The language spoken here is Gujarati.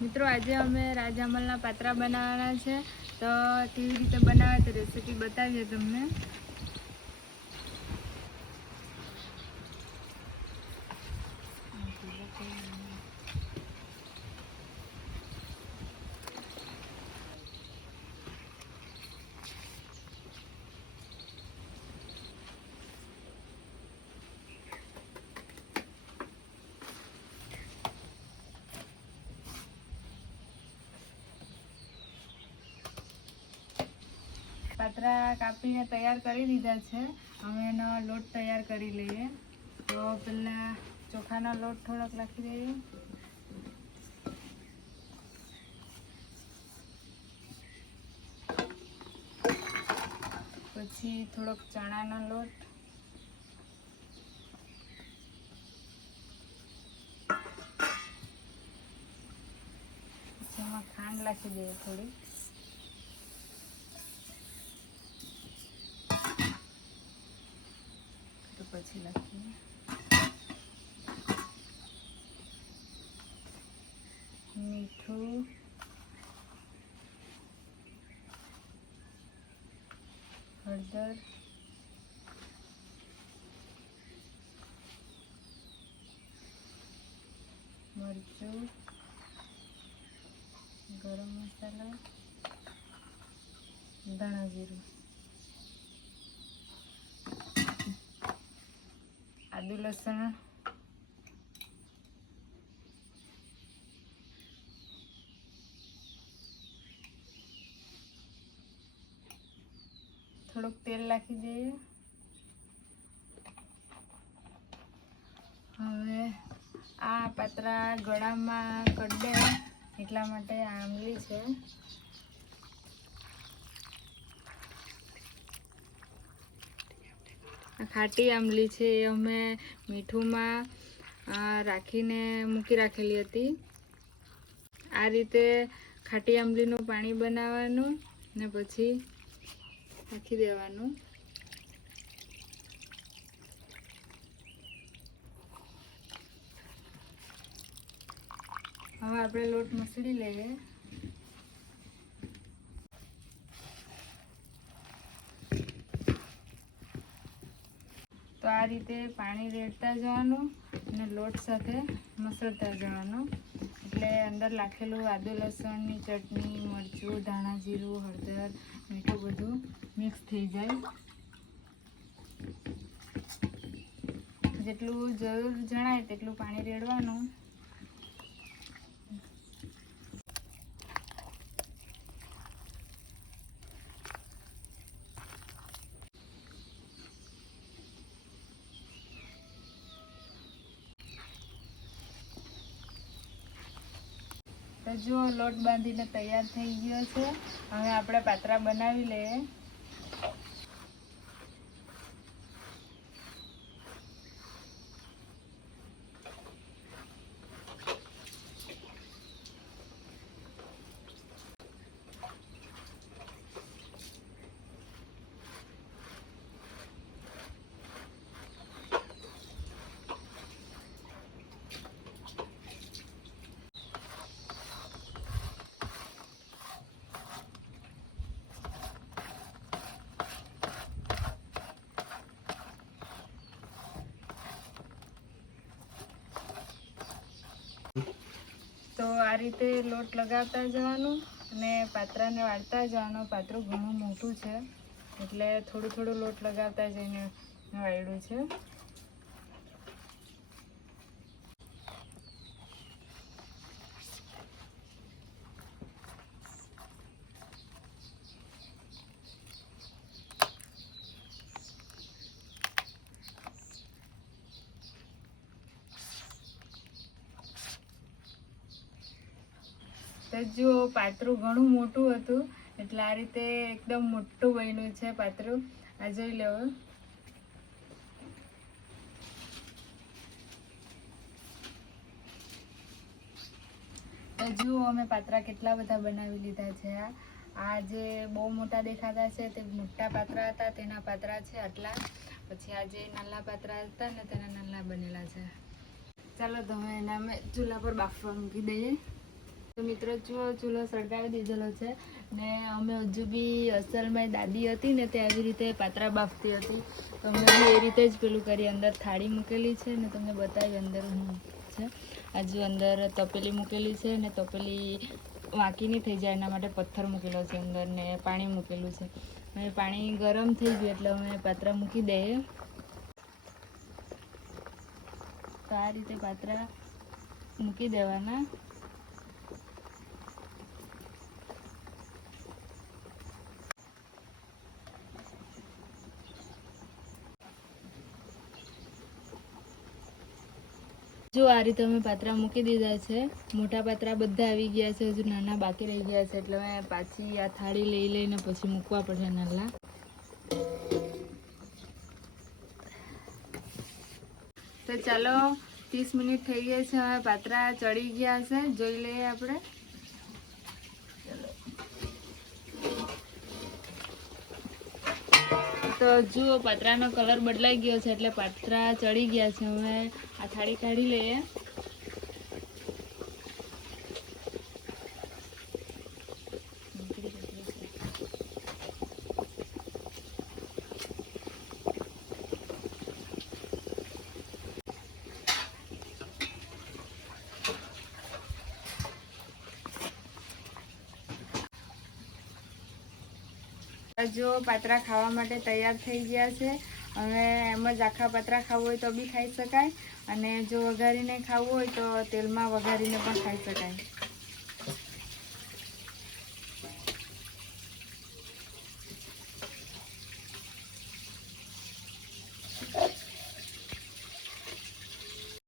મિત્રો આજે અમે રાજામલના પાત્રા બનાવવાના છે, તો કેવી રીતે બનાવે તે રેસીપી બતાવીએ તમને। પાત્રા કાપીને તૈયાર કરી દીધા છે, હવે એનો લોટ તૈયાર કરી લઈએ। તો પહેલા ચોખાનો લોટ થોડોક નાખી દઈએ, પછી થોડોક ચણાનો લોટ, પછી એમાં ખાંડ નાખી દઈએ થોડી, તો પછી નાખીએ મીઠું, હળદર, મરચું, ગરમ મસાલો, ધાણા જીરું, આદુ લસણ, થોડુંક તેલ નાખી દઈએ। હવે આ પાત્રા ગળામાં કડે એટલા માટે આંબલી છે, ખાટી આંબલી છે, એ અમે મીઠુંમાં રાખીને મૂકી રાખેલી હતી। આ રીતે ખાટી આંબલીનું પાણી બનાવવાનું ને પછી નાખી દેવાનું। હવે આપણે લોટ મસળી લઈએ। તો આ રીતે પાણી રેડતા જવાનું અને લોટ સાથે મસળતા જવાનું, એટલે અંદર નાખેલું આદુ લસણની ચટણી, મરચું, ધાણા જીરું, હળદર, મીઠું બધું મિક્સ થઈ જાય। જેટલું જરૂર જણાય તેટલું પાણી રેડવાનું। તો જો લોટ બાંધીને તૈયાર થઈ ગયો છે, હવે આપણે પાત્રા બનાવી લઈએ। તો આ રીતે લોટ લગાવતા જવાનું અને પાત્રાને વાળતા જવાનું। પાત્રું ઘણું મોટું છે, એટલે થોડું થોડું લોટ લગાવતા જઈને વાળ્યું છે। તો જો પાત્રું ઘણું મોટું હતું, એટલે આ રીતે એકદમ મોટું બન્યું છે પાત્રું। આ જોઈ લેવો। તો જુઓ અમે પાત્રા કેટલા બધા બનાવી લીધા છે। આ જે બહુ મોટા દેખાતા છે તે મોટા પાત્રા હતા, તેના પાત્રા છે આટલા। પછી આ જે નાના પાત્રા હતા ને તેના નાના બનેલા છે। ચાલો તો હવે એને અમે ચૂલા પર બાફવા મૂકી દઈએ। તો મિત્રો ચૂલો સળગાવી દીધેલો છે ને અમે હજુ બી અસલમાં દાદી હતી ને તે આવી રીતે પાત્રા બાફતી હતી, તો અમે બી એ રીતે જ પેલું કરી અંદર થાળી મૂકેલી છે ને તમને બતાવી અંદર હું છે. આજુ અંદર તપેલી મૂકેલી છે ને તપેલી વાંકી નહીં થઈ જાય એના માટે પથ્થર મૂકેલો છે અંદર ને પાણી મૂકેલું છે. અને પાણી ગરમ થઈ ગયું એટલે અમે પાત્રા મૂકી દઈએ. તો આ રીતે પાત્રા મૂકી દેવાના. જો આ રીતે અમે પાત્રા મૂકી દીધા છે. મોટા પાત્રા બધા આવી ગયા છે, હજુ નાના બાકી રહી ગયા છે એટલે અમે પાછી આ થાળી લઈ લઈને પછી મૂકવા પડે નાના. તો ચાલો 30 મિનિટ થઈ ગઈ છે, હવે પાત્રા ચડી ગયા છે, જોઈ લઈએ આપણે. તો જુઓ પાત્રાનો કલર બદલાઈ ગયો છે એટલે પાત્રા ચડી ગયા છે. હવે આ થાળી કાઢી લઈએ. જો પાત્રા ખાવા માટે તૈયાર થઈ ગયા છે. હવે એમ જ આખા પાત્રા ખાવું હોય તો બી ખાઈ શકાય, અને જો વઘારીને ખાવું હોય તો તેલમાં વઘારીને પણ ખાઈ શકાય.